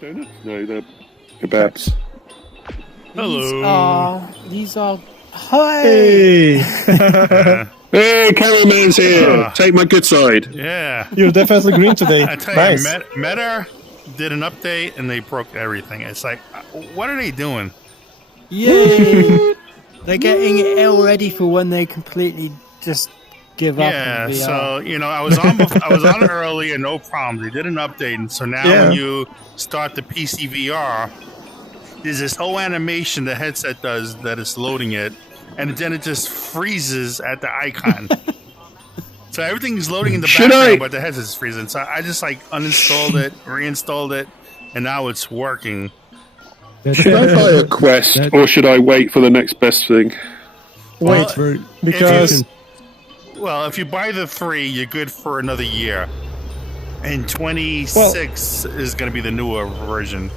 donuts? No, they're kebabs. Hello. These are. Hi. Hey. Hey, Cameraman's here. Take my good side. Yeah. You're definitely green today. I tell Nice. you, Meta did an update and they broke everything. It's like, what are they doing? Yay! They're getting it all ready for when they completely just give up. Yeah, on VR. so I was on I was on early and no problem. They did an update, and so now when you start the PC VR, there's this whole animation the headset does that is loading it, and then it just freezes at the icon. So everything's loading in the background, but the headset's freezing. So I just uninstalled it, reinstalled it, and now it's working. Should I buy a Quest, or should I wait for the next best thing? Wait, because... If you buy the 3, you're good for another year. And 26 is going to be the newer version.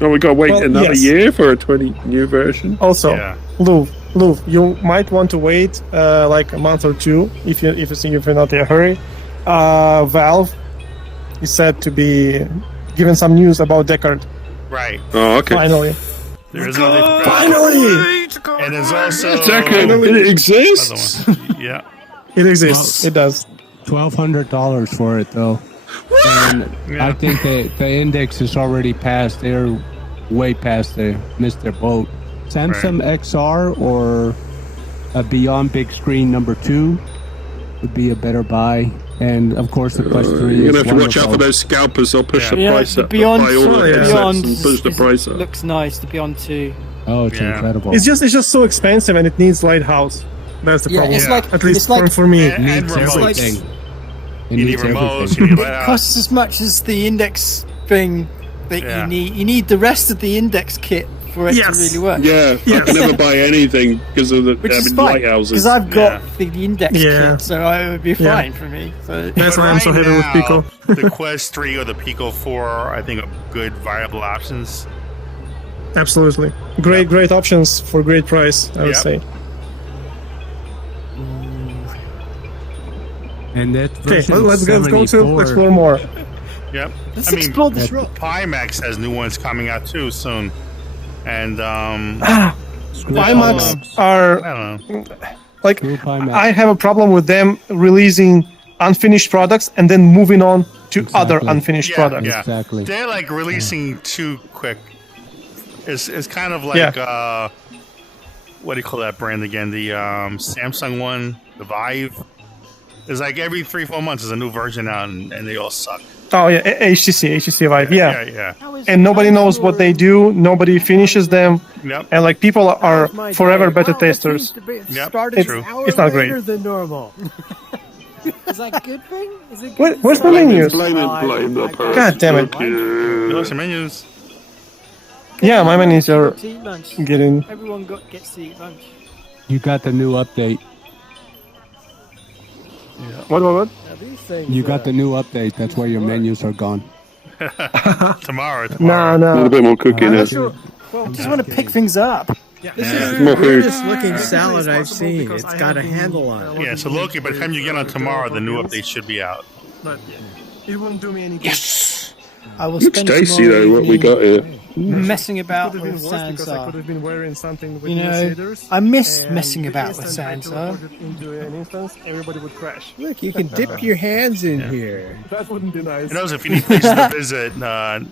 Oh, we got to wait another year for a new version? Also, Lou, you might want to wait like a month or two if you're not in a hurry. Valve is said to be giving some news about Deckard. Right. Oh, okay. Finally. There is another. Finally! And there's also. Deckard, it exists? Yeah. It exists. It does. $1,200 for it, though. And I think the index is already past. They're way past. They missed their boat. Samsung XR or a Beyond Big Screen number 2 would be a better buy. And of course, the Quest 3 you're going to have to watch out for those scalpers. They'll push the price up. Beyond, buy all the headsets and push the price up. Looks nice. The Beyond 2. Oh, it's incredible. It's just so expensive, and it needs Lighthouse. That's the problem. It's like, at least like, for me. It needs everything. You need remotes. You need it costs as much as the index thing that you need. You need the rest of the index kit for it to really work. Yeah, I can never buy anything because of the lighthouses. Because I've got the index kit, so it would be fine for me. So. That's why I'm so heavy with Pico. The Quest 3 or the Pico 4 are, I think, good viable options. Absolutely. Great options for great price, I would say. And that let's go to explore more. Yep. Let's explore this rock. Pimax has new ones coming out too soon. And Pimax are I don't know. like I have a problem with them releasing unfinished products and then moving on to other unfinished products. Yeah. Exactly. They're like releasing too quick. It's kind of like what do you call that brand again? The Samsung one, the Vive. It's like every 3-4 months there's a new version out, and they all suck. Oh yeah, HTC Vive, yeah. And nobody knows what they do. Nobody finishes them. Yep. And like people are forever beta testers. Yep. It's not great. Than normal. Is that a good thing? Is it good? Where's the menus? Blame the person. God damn it! You like some menus? Yeah, my menus are getting. Everyone gets to eat lunch. You got the new update. What? You got the new update. That's why your menus are gone. Tomorrow. No. A little bit more cooking. I just want to pick things up. This is More the food. weirdest looking salad I've seen. It's got a handle on it. Yeah, so Loki, by the time you get on tomorrow, the new update should be out. But it wouldn't do me any good. Yes! I will Looks spend tasty tomorrow though, what we got here. messing about Could have with been worse because I could Sansar. have been wearing something with You know, shaders. I miss and messing about with if I Sansar. put it into an instance, everybody would crash. Look, you can dip your hands in here. That wouldn't be nice. And also, if you need places to visit,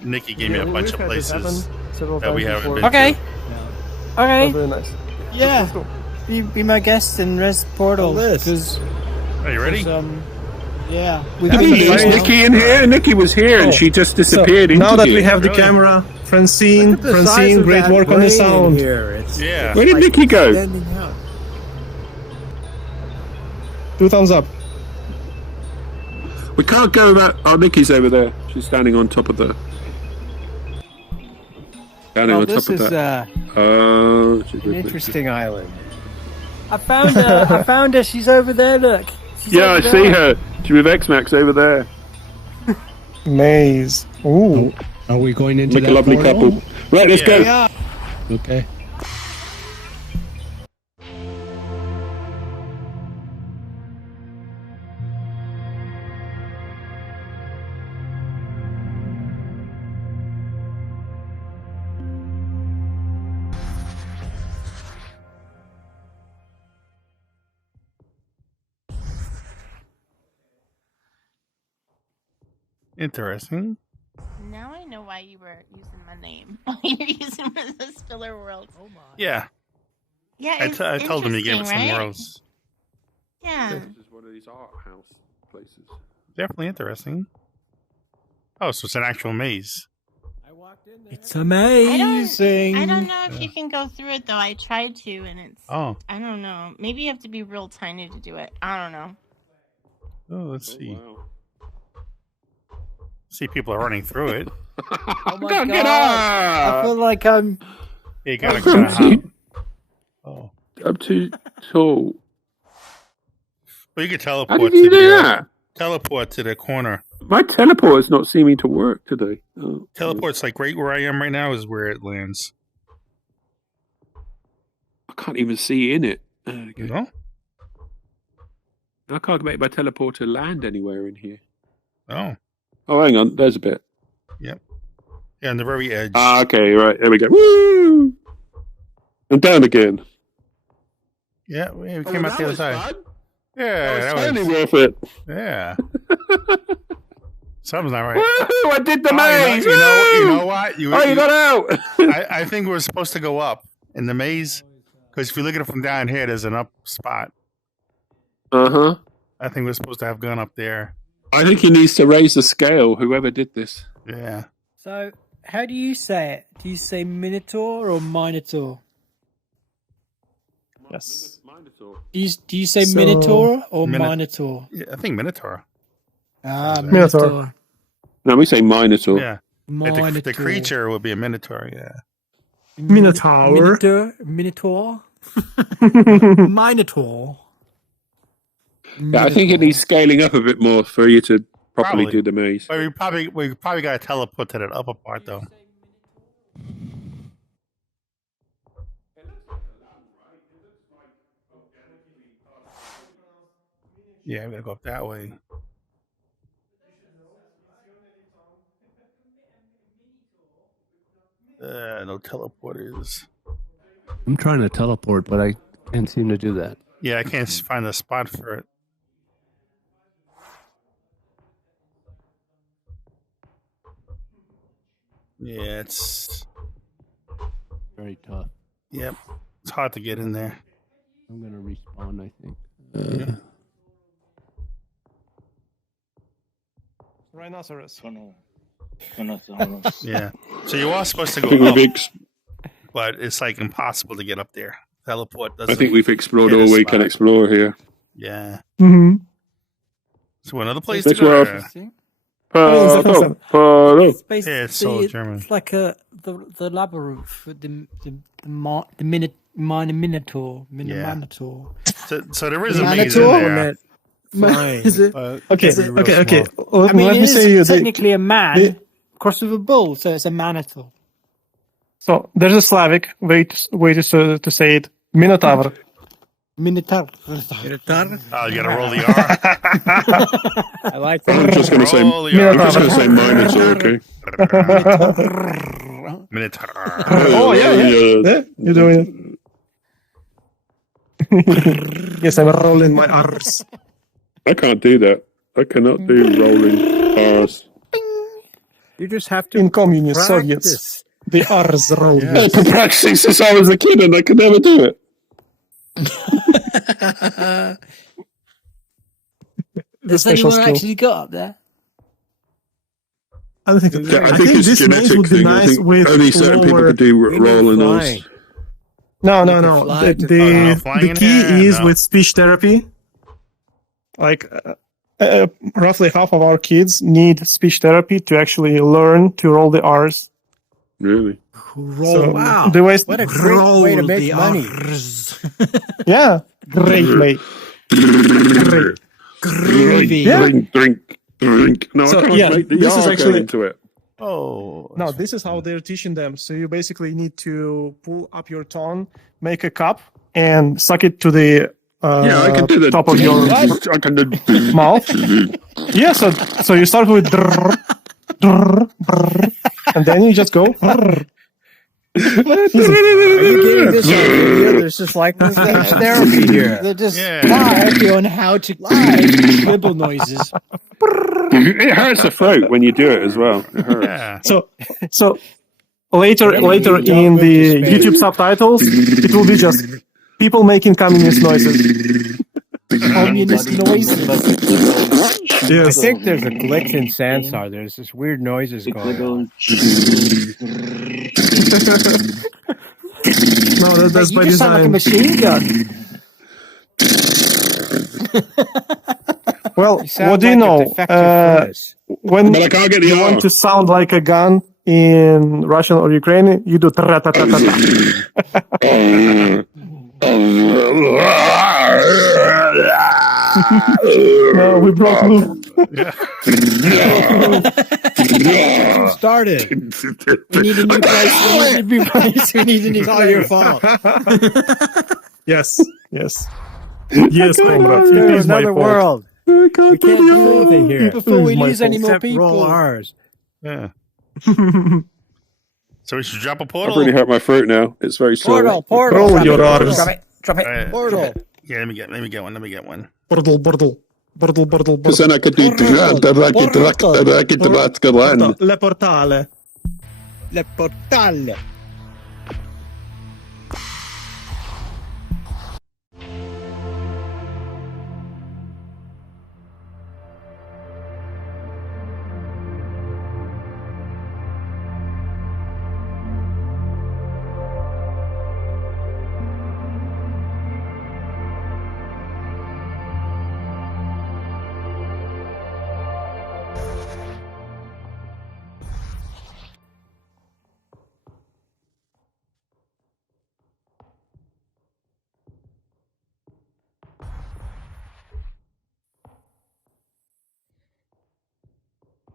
Nikki gave me a bunch of We've had this places happen several that we times haven't before. been Okay. That's very nice. Yeah. Let's go. Be my guest in Res Portal. Liz. Because, Are you ready? yeah. Is Nikki in here? Nikki was here and she just disappeared. Now that we Really? have the camera, Francine, great work on the sound. Yeah. Where did Nikki go? Standing out. 2 thumbs up. We can't go about. Oh, Nikki's over there. She's standing on top of the. Standing on top This of is that. Oh, an interesting island. I found her. I found her. She's over there. Look. She's Yeah, I over see there. her. She's with X-Max over there. Maze. Ooh. Are we going into Make a that lovely portal? couple. Right, let's go. Okay. Interesting. Now I know why you were using my name. Why you're using the Spiller World. Oh my. Yeah. Yeah, I it's told him to give it interesting, some right? worlds. Yeah. This is one of these art house places. Definitely interesting. Oh, so it's an actual maze. It's amazing. I don't know if you can go through it though. I tried to, and it's. Oh. I don't know. Maybe you have to be real tiny to do it. I don't know. Oh, let's see. Wow. See, people are running through it. Oh my Don't god! get I up! feel like I'm. You gotta kind of hop. Oh. I'm too tall. Well, you could How teleport did you to do the that? teleport to the corner. My teleport is not seeming to work today. Oh. Teleport's like right where I am right now is where it lands. I can't even see in it. Okay. You know? I can't make my teleporter land anywhere in here. Oh. Oh, hang on. There's a bit. Yep. Yeah, on the very edge. Ah, okay, right. There we go. Woo! And down again. Yeah, we came out the other side. Fun. Yeah, That that was totally was. worth it. Yeah. Something's not right. Woo! I did the Oh, maze. you Woo! know what? You got out. I think we're supposed to go up in the maze because if you look at it from down here, there's an up spot. Uh-huh. I think we're supposed to have gone up there. I think he needs to raise the scale, whoever did this. Yeah. So, how do you say it? Do you say Minotaur or Minotaur? Yes. Do you say So- Minotaur or Mino- Minotaur? Yeah, I think Minotaur. Ah, Minotaur. Minotaur. No, we say Minotaur. Yeah. But Minotaur. the creature would be a Minotaur, yeah. Minotaur. Minotaur. Minotaur. Yeah, I think it needs scaling up a bit more for you to properly Probably. do the maze. But we probably got to teleport to that upper part, though. Yeah, we gotta go up that way. No teleporters. I'm trying to teleport, but I can't seem to do that. Yeah, I can't find a spot for it. Yeah, it's Very tough. yep. It's hard to get in there. I'm gonna respawn, I think. Rhinoceros. Yeah. So you are supposed to I think go up, we've ex- but it's like impossible to get up there. Teleport I doesn't. think we've explored hit a all we spot. can explore here. Yeah. Mm-hmm. So another place Next to go. one. there? Pardon, pardon. It's basically, Yeah, it's so German. It's like the labyrinth with the Minotaur. Yeah. Minotaur. So there is a maze Minotaur? in there. Is it? Okay, Is it real okay. small? Let, I mean, let it me is say you. technically a man the- crossed with a bull, so it's a Minotaur. So there's a Slavic way to say it. Minotaur. Minotaur. Oh, you gotta roll the R. I like I'm that. just going to say. Roll the I'm R. just going to say Minotaur. Okay. Minotaur. Oh yeah. Yeah, you're doing it. Yes, I'm rolling my R's. I can't do that. I cannot do rolling R's. You just have to In communist Soviets, practice. the R's roll. I've been practicing since I was a kid and I could never do it. Has special anyone skill. actually got up there? I don't think. Yeah, I think it's this maze genetic would be thing. I nice think with only certain people lower. could do We need roll and R's. flying. No. fly to The flying in key here? is No. with speech therapy. Like roughly half of our kids need speech therapy to actually learn to roll the R's. Really? Roll. So wow. the way What a great Roll way to make the money. yeah, great mate. Great. Groovy. Yeah. Drink. No, So, I can't yeah, make the this is R go actually- into it. Oh. No, this is how they're teaching them. So you basically need to pull up your tongue, make a cup, and suck it to the Yeah, I can do that. top of your I can do. mouth. Yeah, so you start with drrr, drrr, drrr, and then you just go. Drrr. Are you getting this on video? There's just like this therapy here. They're just Yeah. working on how to make scribble noises. It hurts the throat when you do it as well. It hurts. Yeah. So later in the YouTube subtitles, it will be just people making communist noises. Communist noises. I Yes. think there's a glitch in Sansar. There's this weird noises going on. No, that's You by just sound like a design. machine gun. Well, You sound what do you like a know? defective furnace. When But I can't get the you want R. to sound like a gun in Russian or Ukrainian, you do tra-ta-ta-ta-ta. No, we broke Luke. Started. We need a new price. We need a new price. We need a new It's all your price. fault. Yes, yes. Yes, comrade. It There's is my another fault. world. We can't do anything here. Before we My lose any fault. more Except roll people. ours. Yeah. So we should drop a I've portal. really hurt my throat now. It's very sore. Portal. Roll Drop your it. R's. Drop it. Alright. Portal. Yeah, let me get one. Because then I could do Le portale. Le portale.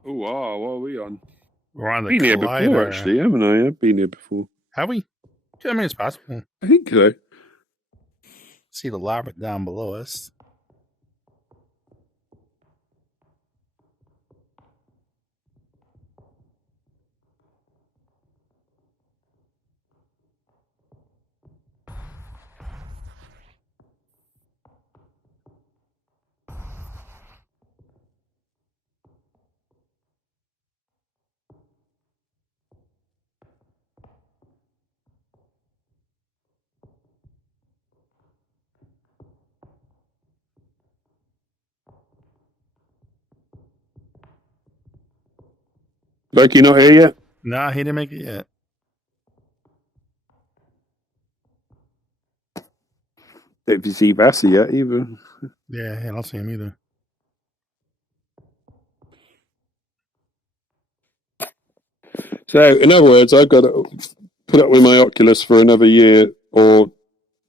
Oh, wow, what are we on? We're on the Been here before, collider. actually, haven't I? I've been here before. Have we? Yeah, I mean, it's possible. I think so. See the lava down below us. Loki not here yet? Nah, he didn't make it yet. Don't see Vassy yet either. Yeah, I don't see him either. So, in other words, I've got to put up with my Oculus for another year, or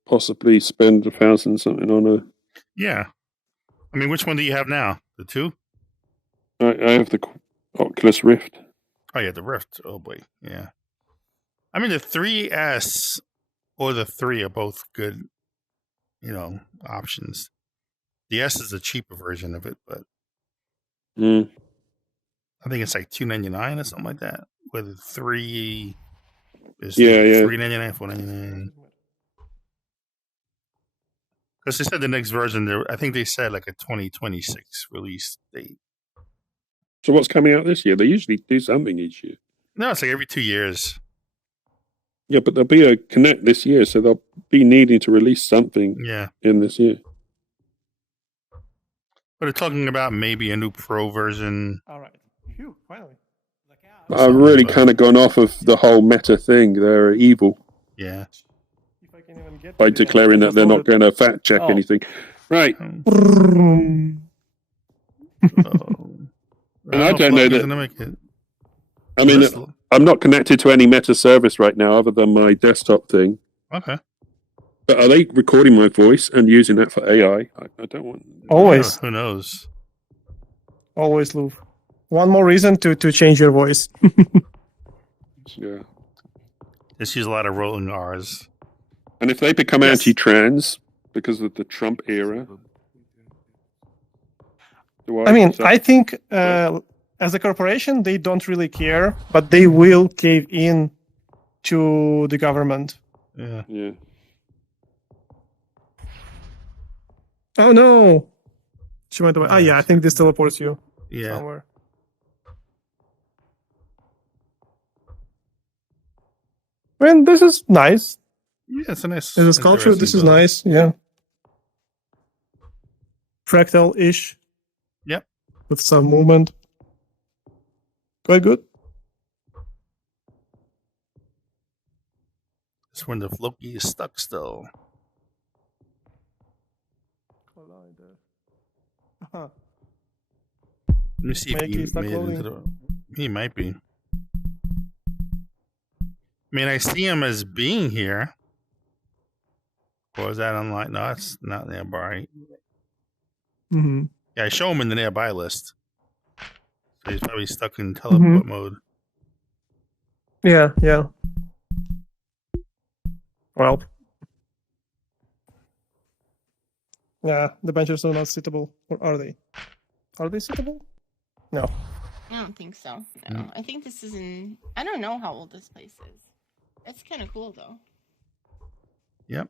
possibly spend 1,000 something on a. Yeah. I mean, which one do you have now? The 2? I have the Oculus Rift. Oh, yeah, the Rift. Oh, boy. Yeah. I mean, the 3S or the 3 are both good, options. The S is the cheaper version of it, but Mm. I think it's like $299 or something like that. Where the 3 is Yeah. $399, $499. Because they said the next version, I think they said like a 2026 release date. So, what's coming out this year? They usually do something each year. No, it's like every 2 years. Yeah, but there'll be a Connect this year, so they'll be needing to release something Yeah. in this year. But they're talking about maybe a new Pro version. All right. Phew, finally. I've really kind of gone off of the whole meta thing. They're evil Yeah. If I can even get by to it, declaring that just they're load not it. going to fact check Oh. anything. Right. Brrrrum. And I don't know that- Gonna make it. I mean, This- I'm not connected to any meta service right now other than my desktop thing. Okay. But are they recording my voice and using that for AI? I don't want. Always, Yeah, who knows? always, Lou. One more reason to change your voice. Yeah. Just use a lot of rolling R's. And if they become Yes. anti-trans because of the Trump era, I mean, I think as a corporation, they don't really care, but they will cave in to the government. Yeah. Yeah. Oh no! She went away. Oh yeah, I think this teleports you Yeah. somewhere. Man, this is nice. Yeah, it's a nice. As a sculpture, this is interesting nice. Yeah. Fractal-ish. Yep. With some movement. Quite good. It's when the Loki is stuck still. Uh-huh. Let me see if Maybe he he's stuck made it into loading. the. He might be. I mean, I see him as being here. Or is that unlike? No, it's not nearby. Mm-hmm. Yeah, I show him in the nearby list. So he's probably stuck in teleport mode. Yeah, yeah. Well. Yeah, the benches are not suitable. Or are they? Are they suitable? No. I don't think so. No, I think this is in. I don't know how old this place is. It's kind of cool though. Yep.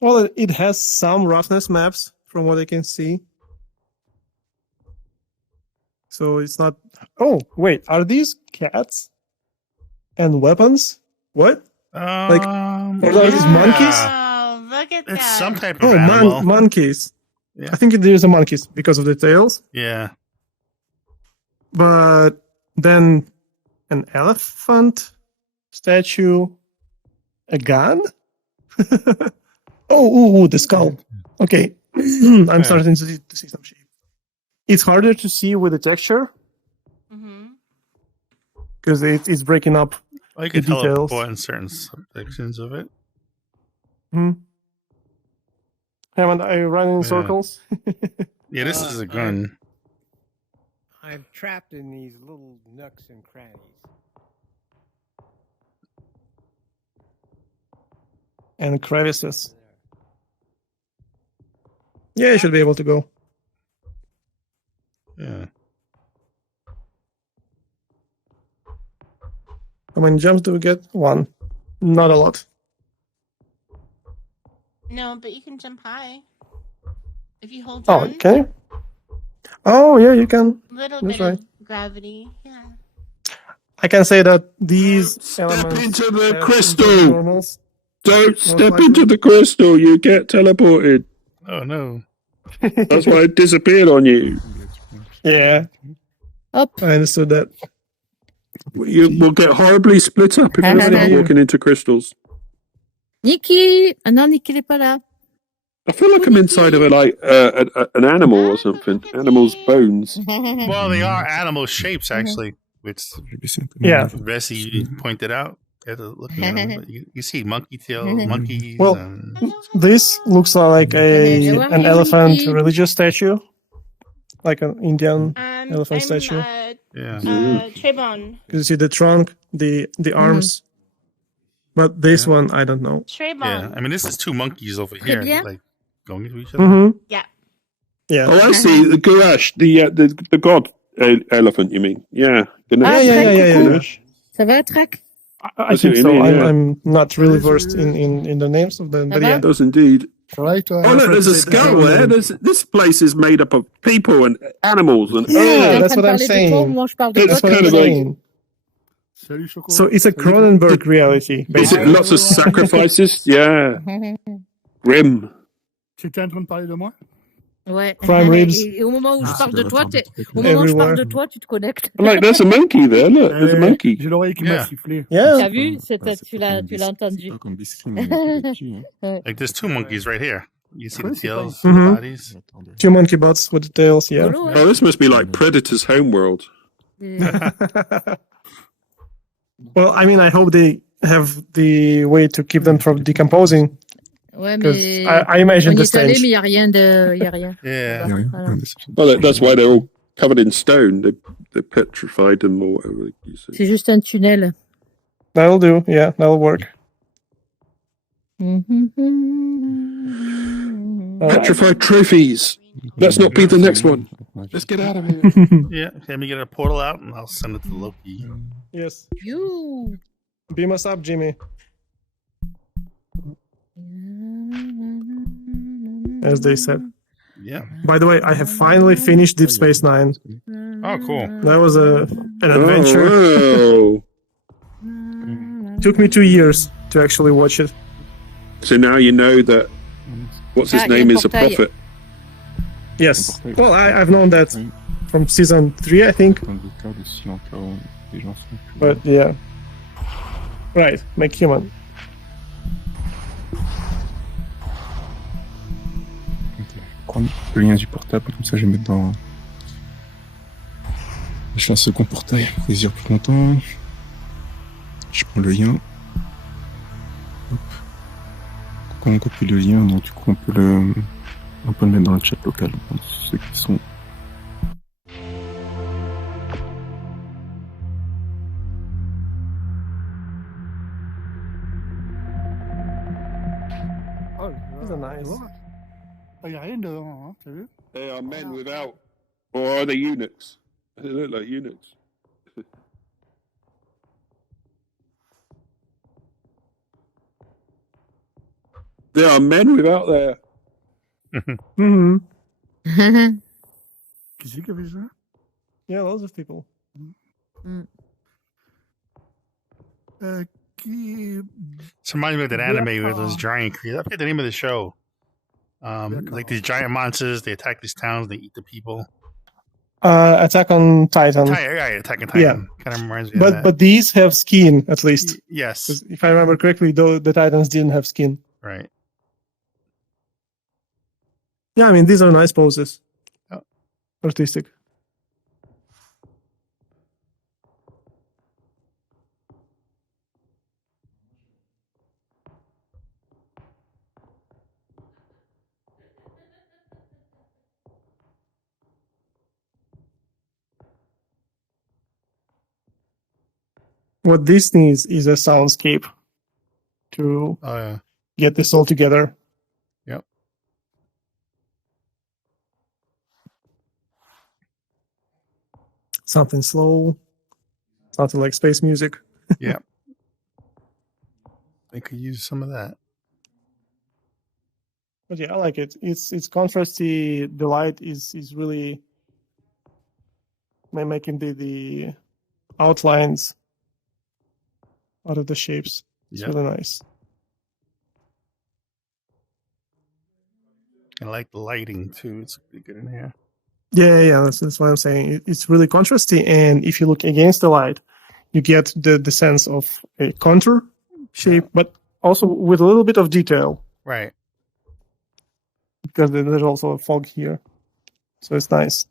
Well, it has some roughness maps from what I can see. So it's not. Oh, wait. Are these cats and weapons? What? Or are these monkeys? Oh, look at It's that! some type of Oh, animal. monkeys. Yeah. I think there's a monkeys because of the tails. Yeah. But then an elephant statue, a gun. Oh, the skull. Okay, I'm starting to see some shape. It's harder to see with the texture because it's breaking up. Well, you the can teleport details. in certain sections of it. Haven't I run in circles? Yeah, this is a gun. I'm trapped in these little nooks and crannies. And crevices. Yeah, you should be able to go. Yeah. How many jumps do we get? One. Not a lot. No, but you can jump high if you hold Oh, on. can you? Oh, yeah, you can. Little That's bit right. of gravity. Yeah. I can say that these elements into the have crystal. normals. Don't step likely. into the crystal. You get teleported. Oh no. That's why it disappeared on you. Yeah. Up. I understood that. You will get horribly split up if you start walking into crystals. Niki! Ah non, Niki n'est pas là. I feel like I'm inside of an animal or something. Animal's bones. Well, they are animal shapes actually, which Yeah. Bessie pointed out. Looking at them. You see monkey tail, monkeys. Well, and... This looks like an elephant religious statue. Like an Indian elephant statue. yeah. Trebon. Because you see the trunk, the arms. But this one, I don't know. Trebon. Yeah. I mean, this is two monkeys over here, bien. like going into each other. Mm-hmm. Yeah. Yeah. Oh, I see. The Gurash, the god elephant, you mean? Yeah. Yeah. Ça va, Track? I see think what so. you mean, yeah. I'm not really versed in the names of them, but va? yeah. It does indeed. Right. Oh, look, there's a skull there. This place is made up of people and animals and Yeah, earth. that's what I'm saying. That's what kind I'm of like- saying. So it's a Cronenberg reality, Is it basically. lots of sacrifices? Yeah. Grim. Tu étais en train de parler de moi? Ouais. Prime ribs. Et au moment où je parle de toi, tu te connectes. I'm like, there's a monkey there. Look, there's a monkey. J'ai l'oreille qui Yeah. m'a sifflé. Yeah. T'as vu? Tu l'as entendu. Like there's two monkeys right here. You see the tails, Mhm. the bodies. Two monkey butts with the tails, yeah. Rigolo, Oh, this must be like Predator's homeworld. Well, I mean, I hope they have the way to keep them from decomposing. Ouais, Because mais I imagine on y the est allé, stench. mais il n'y a rien de... Y a rien. Yeah. Voilà. Well, that's why they're all covered in stone. They petrified them or whatever you say. C'est juste un tunnel. That'll do, yeah, that'll work. Petrified trophies. Let's not be the next one. Let's get out of here. Yeah. Let me get a portal out and I'll send it to Loki. Yes. You. Beam us up, Jimmy. As they said. Yeah. By the way, I have finally finished Deep Space Nine. Oh, cool. That was an adventure. Oh, Took me 2 years to actually watch it. so now you know that what's his name is a prophet. Yes. Well, I've known that from season 3, I think. But yeah. Right, make human. Prendre le lien du portable, comme ça je vais mettre dans. Je fais un second portail pour les dire plus longtemps. Je prends le lien. Hop. Quand on copie le lien, donc du coup on peut le mettre dans le chat local pour ceux qui sont. These are nice. Il n'y a rien dedans, hein, t'as vu? They are men without, or are they eunuchs? They look like eunuchs. There are men without there. Mm-hmm. Qui c'est qui avait ça? Yeah, lots of people. Qui... This reminds me of that anime with those giant creatures. I forget the name of the show. Like these giant monsters, they attack these towns, they eat the people. Attack on Titan. Attack on Titan. Yeah. Kind of reminds me of that. But these have skin, at least. Yes. 'Cause if I remember correctly, though, the Titans didn't have skin. Right. Yeah, I mean, these are nice poses. Oh. Artistic. What this needs is a soundscape to get this all together. Yep. Something slow, something like space music. Yeah. They could use some of that. But yeah, I like it. It's contrasty. The light is really making the outlines out of the shapes. It's really nice. I like the lighting too. It's pretty good in here. Yeah. That's what I'm saying. It's really contrasty, and if you look against the light, you get the sense of a contour shape, but also with a little bit of detail. Right. Because there's also a fog here, so it's nice.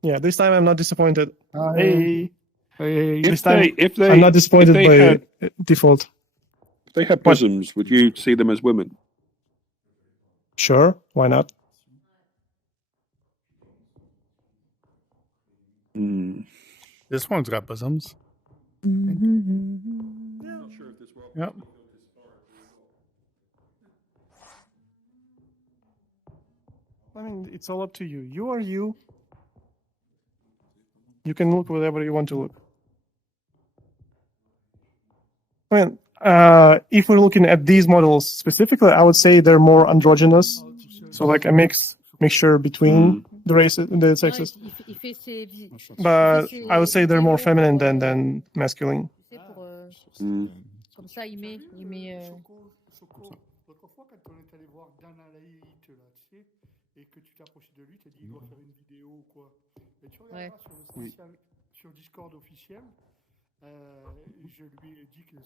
Yeah, this time I'm not disappointed. Hey. This time I'm not disappointed by default. If they had bosoms, would you see them as women? Sure, why not? This one's got bosoms. Yep. I mean, it's all up to you. You are you. You can look whatever you want to look. I mean, if we're looking at these models specifically, I would say they're more androgynous. So like a mixture between the races, the sexes. But I would say they're more feminine than masculine. Comme ça, il met L'autre fois, quand on est allé voir Dan Alaït, là, tu sais, et que tu t'es approché de lui, tu as dit, il doit faire une vidéo ou quoi. Et tu regarderas sur Discord officiel, je lui ai dit que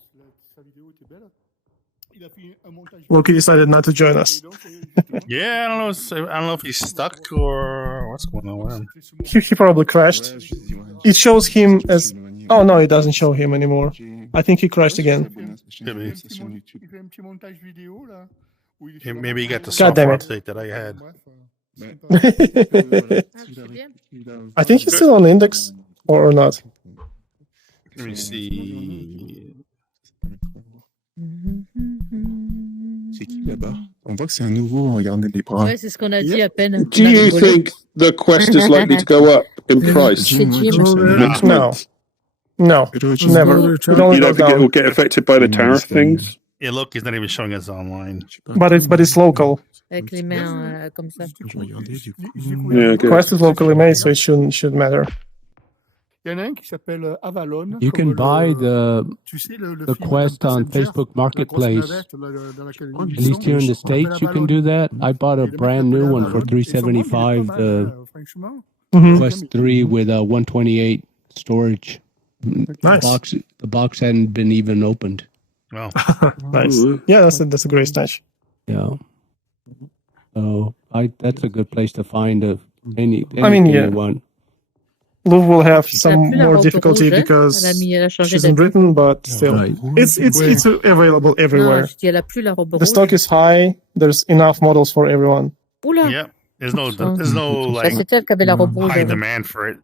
sa vidéo était belle. Il a fait un montage. Loki decided not to join us. Yeah, I don't know if he's stuck or what's going on with him. He probably crashed. It shows him as... Oh, no, it doesn't show him anymore. I think he crashed again. Maybe he got the God software damn it. update that I had. I think he's still on the index, or not. Let me see. C'est qui là-bas? On voit que c'est un nouveau, regardez les bras. Ouais, c'est ce qu'on a dit à peine. Do you think the Quest is likely to go up in price C'est Jim. next No. month? No, never. It only You don't goes think it will down. get affected by the tariff things? Yeah, look, he's not even showing us online. But it's local. Avec les mains comme ça. Yeah, good. Quest is locally made, so it shouldn't matter. Il y en a un qui s'appelle Avalon. You can buy the film Quest on Passenger, Facebook la grosse Marketplace. navette, dans laquelle At ils least sont. here in the On l'appelle States, you can Avalon. do that. I bought a Et le mec brand l'appelle new one for Avalon. Et son nom, il est pas $375. mal, The franchement. Mhm. Quest 3 with a 128 storage. Nice. The box hadn't been even opened. Well, Nice. Yeah, that's a great snatch. Yeah. So that's a good place to find anything I mean, yeah. you want. Lou will have Elle a some plus la more robe difficulty rouge, hein. because Elle a changé she's in d'habit. Britain, but still, Right. it's available everywhere. Non, je dis, elle a plus la robe The rouge. stock is high. There's enough models for everyone. Oula. yeah. There's no like C'est elle qui avait la robe rouge. high alors. demand for it.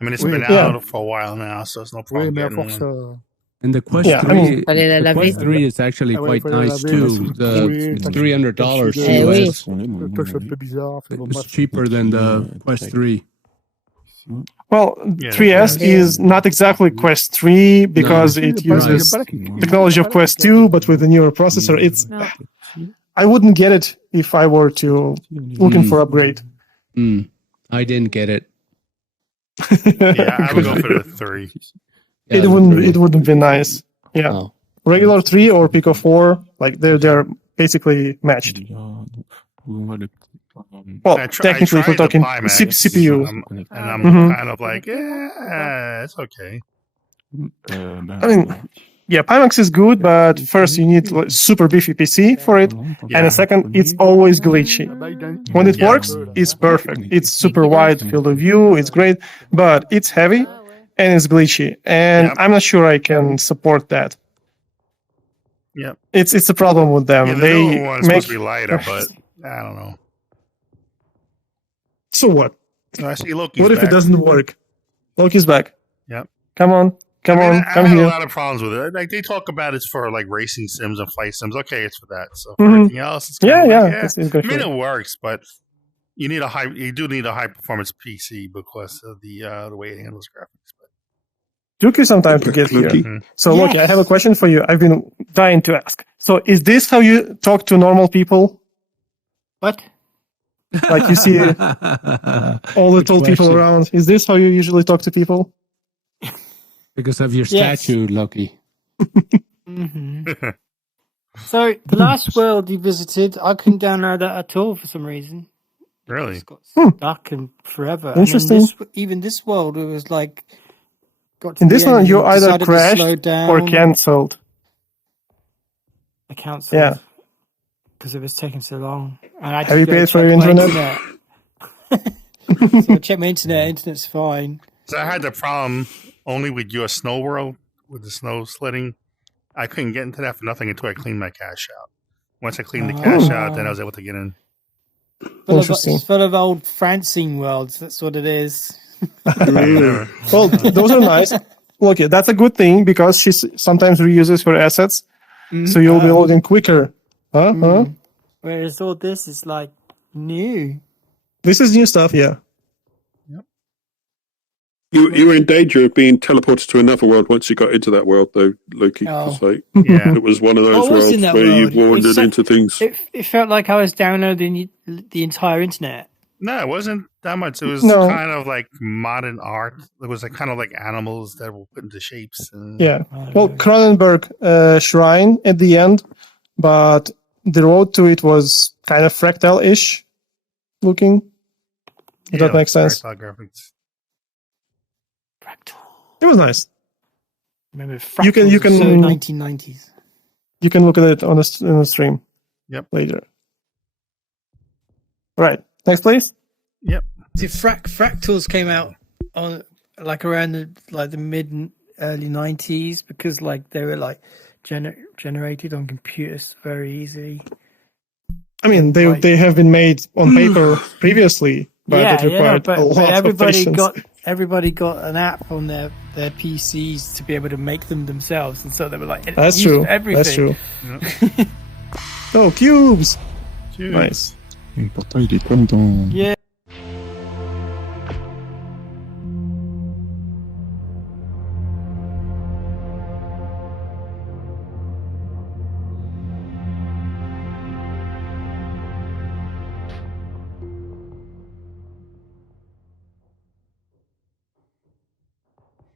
I mean, it's Oui. been Yeah. out for a while now, so it's no Oui, problem mais à getting force, one. And the Quest Yeah, I 3, mean- Fallait la the laver. Quest 3 is actually Ah ouais, quite fallait la nice laver, too. parce que It's t'as- $300 t'as- Eh oui. US. Le touch un peu bizarre. Enfin, bon, It's bref. cheaper than the Quest 3. Well, Yeah. 3S is not exactly Quest 3 because No. it Il y a pas- uses il y a pas la- technology of Quest 2, but with a newer processor. It's No. I wouldn't get it if I were to looking for upgrade. I didn't get it. Yeah, I would go for the 3. It wouldn't be nice. Yeah, Oh. regular 3 or Pico 4, like they're basically matched. Well, technically, if we're talking CPU. and I'm Mhm. kind of like, yeah, it's okay. I mean, yeah, Pimax is good, but first you need like, super beefy PC for it, and a second, it's always glitchy. When it works, it's perfect. It's super wide field of view, it's great, but it's heavy and it's glitchy, and Yep. I'm not sure I can support that. Yep. It's a problem with them. Yeah, the they newer one's make supposed to be lighter, but I don't know. so what? I see Loki's What if back. it doesn't work? Loki's back. Yep. Come on, come I mean, on, I come had here. a lot of problems with it. Like they talk about it's for like racing sims and flight sims. Okay, it's for that. So for Mhm. everything else, it's kind Yeah, of like, yeah, it's good I mean, for it works, but you do need a high performance PC because of the way it handles graphics. But Took you some time to get here. Mhm. So, Loki, I have a question for you. I've been dying to ask. So, is this how you talk to normal people? What? Like you see all the tall people question. around. Is this how you usually talk to people? Because of your Yes. statue, Loki. hmm So the last world you visited, I couldn't download that at all for some reason. Really? It's got stuck and forever. Interesting. And then even this world, it was like got to In the this end one, and you it either decided to crashed slow down. or cancelled. I cancelled. Yeah. Because it was taking so long. And I Have you just go paid for check your my internet? internet. So I checked my internet. Internet's fine. So I had the problem only with US Snow World with the snow sledding. I couldn't get into that for nothing until I cleaned my cache out. Once I cleaned the cache out, then I was able to get in. Interesting. It's full of old Francine worlds. That's what it is. Well, those are nice. Look, that's a good thing because she sometimes reuses her assets, so you'll be loading quicker. Huh? Whereas all this is like new. This is new stuff, yeah. You were in danger of being teleported to another world once you got into that world, though, Loki. Oh. It's like, Yeah. it was one of I those was worlds in that where world. you wandered It's so- into things. It felt like I was downloading the entire internet. No, it wasn't that much. It was No. kind of like modern art. It was like kind of like animals that were put into shapes. And, Yeah. Well, Cronenberg shrine at the end, but the road to it was kind of fractal-ish looking. If that makes sense. fractal graphics. It was nice. Remember, You can- Fractals were so 1990s. You can look at it on the stream. Yep. Later. Right. Next, please. Yep. See, Fractals came out on like around the mid early 90s because like they were like generated on computers very easily. I mean, they have been made on paper previously, but it required a lot of patience. Everybody got an app on their PCs to be able to make them themselves, and so they were like, it That's used true. everything. That's true. Oh, cubes! Nice. Et pourtant, il est comme dans. Yeah.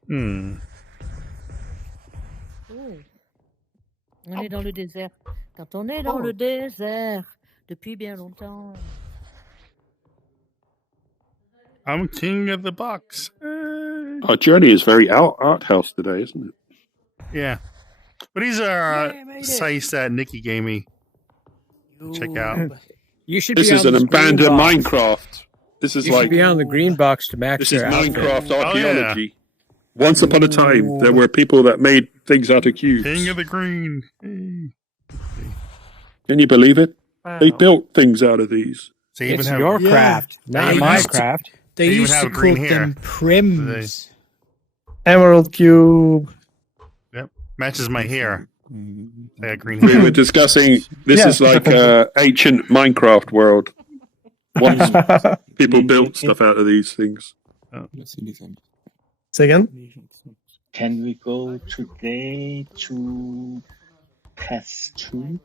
Hmm. On est dans le désert. Quand on est dans le désert depuis bien longtemps. I'm king of the box. Our journey is very art house today, isn't it? Yeah. But these are sites that Nikki gave me. Check out. You should This be is on an this green abandoned box. Minecraft. This is You like should be on the green box to max this is your outfit. Minecraft Oh, archaeology. Once upon a time, there were people that made things out of cubes. King of the green. Hey. Can you believe it? Wow. They built things out of these. They even It's have your craft, not even my used to- craft. They even used to have call green hair. them prims. Emerald cube. Yep. Matches my hair. I got green We hair. were discussing this Yeah. is like ancient Minecraft world. Once people built stuff out of these things. Merci les amis. Say again? Can we go today to Pass 2?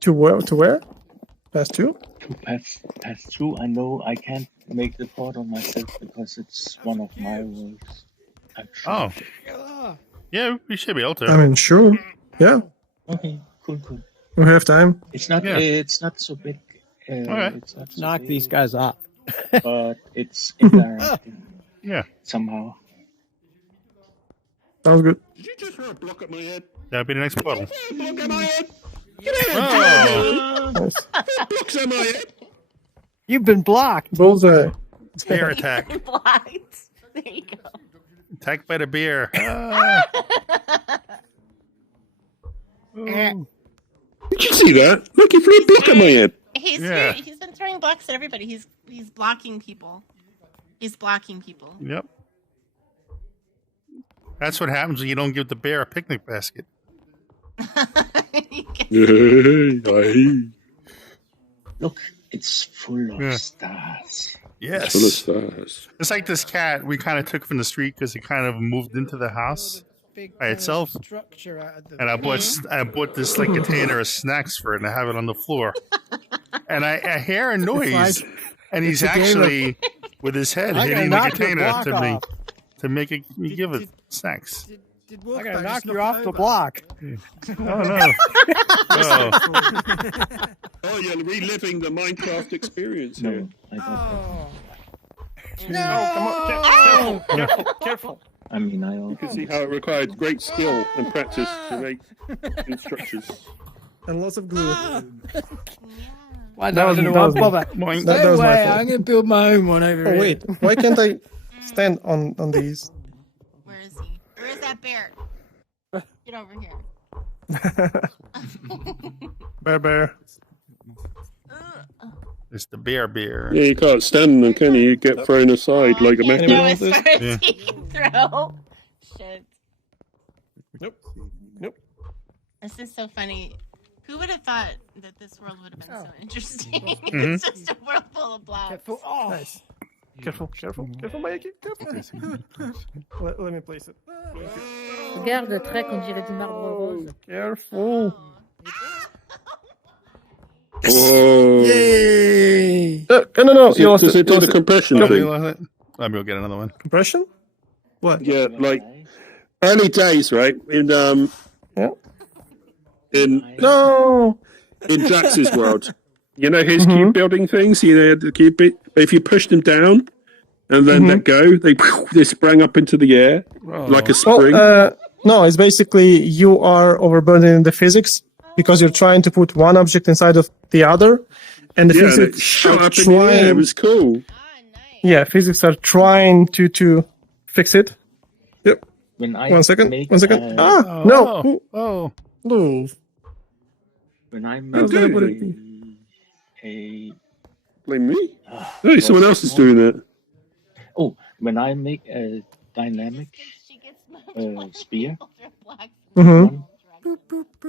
To where? To where? Pass 2? To Pass 2. I know I can't make the portal myself because it's one of my worlds. Oh. Yeah, we should be able to. I mean, sure. Yeah, Okay, cool. we have time. It's not. Yeah. It's not so big. Okay. It's not so Knock big, these guys off. but it's interactive Yeah. somehow. Sounds good. Did you just throw a block at my head? That'll be the next portal. Block at my head! Oh. Nice. Blocks at my head! You've been blocked. Bullseye. Bear attack. Blocked. There you go. Attacked by the bear. Did you see that? Look, he threw a block at my head. He's been throwing blocks at everybody. He's blocking people. He's blocking people. Yep. That's what happens when you don't give the bear a picnic basket. Look, it's full of Yeah. stars. Yes. Full of stars. It's like this cat we kind of took from the street because it kind of moved into the house by itself. Structure out of the And I bought this like container of snacks for it and I have it on the floor. And I hear a noise. And he's it's a game actually with his head I gotta hitting the knock your container block to me off. to make it me give it snacks. Did I gotta Wolfgang knock just you knock off it the over? block. Oh no. Oh. Oh, you're reliving the Minecraft experience here. No, I don't. No! Careful. I mean, I You can see how it required great skill and practice to make these structures. And lots of glue. Why That was- don't that was- bother? Boing. That No was my way, fault. I'm going to build my own one over Oh, here. wait. Why can't I stand on these? Where is he? Where is that bear? Get over here. Bear. It's the bear. Yeah, you can't stand them, can you? You get thrown aside like a Can't mackerel. go as this? far as Yeah. he can throw. Shit. Nope. This is so funny. Who would have thought that this world would have been so interesting? Mhm. It's just a world full of blocks. Careful. Oh, Nice. Careful, Mikey. Careful. Let me place it. Regarde, Trek, on dirait du marbre rose. Careful. Oh. Yay! No. Does You it, lost does it do the compression Let thing? me go get another one. Compression? What? Yeah, like early days, right? In No. in Jax's world, you know his cube building things. You know the cube bit. If you push them down and then let go, they sprang up into the air like a spring. Well, no, it's basically you are overburdening the physics because you're trying to put one object inside of the other, and the yeah, and it physics shot are up in the air. It was cool. Yeah, physics are trying to fix it. Yep. when I One second. make No. Oh. No. when I I was gonna make put it. a Blame me. Hey, someone else is doing that. when I make a dynamic spear Mm-hmm.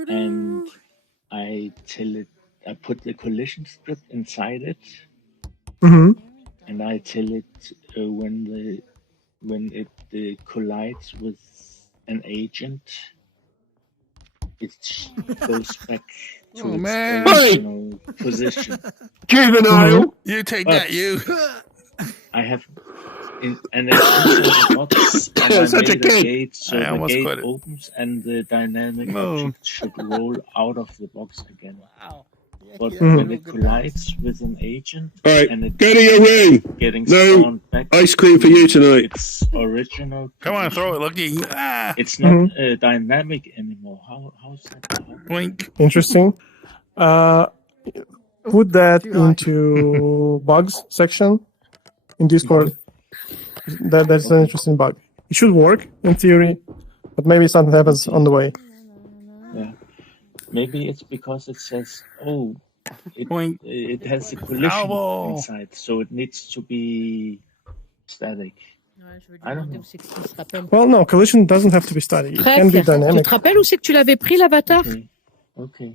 and I put the collision strip inside it, Mm-hmm. and I tell it when it collides with an agent, it goes back to its man. original position. Juvenile. You take But that, you. I have and it's inside the box, and I Such a made a kid. gate, so I the almost gate got it. opens and the dynamic No. object should roll out of the box again. Wow. But when it collides with an agent All right, and go it's to your room. getting No spawned back ice cream for you tonight. its original Come on, position, throw it, Lucky. Ah, it's not dynamic anymore. How's that? blink. Interesting. Put that into bugs section in Discord. That's an interesting bug. It should work in theory, but maybe something happens on the way. Yeah. Maybe it's because it says, oh, Boink. it has a collision Elbow. inside, so it needs to be static. Ouais, je veux I don't demander know. où c'est que tu te rappelles. Well, no, collision doesn't have to be static. It can be Presque. Tu dynamic. te rappelles où c'est que tu l'avais pris, l'avatar? Okay.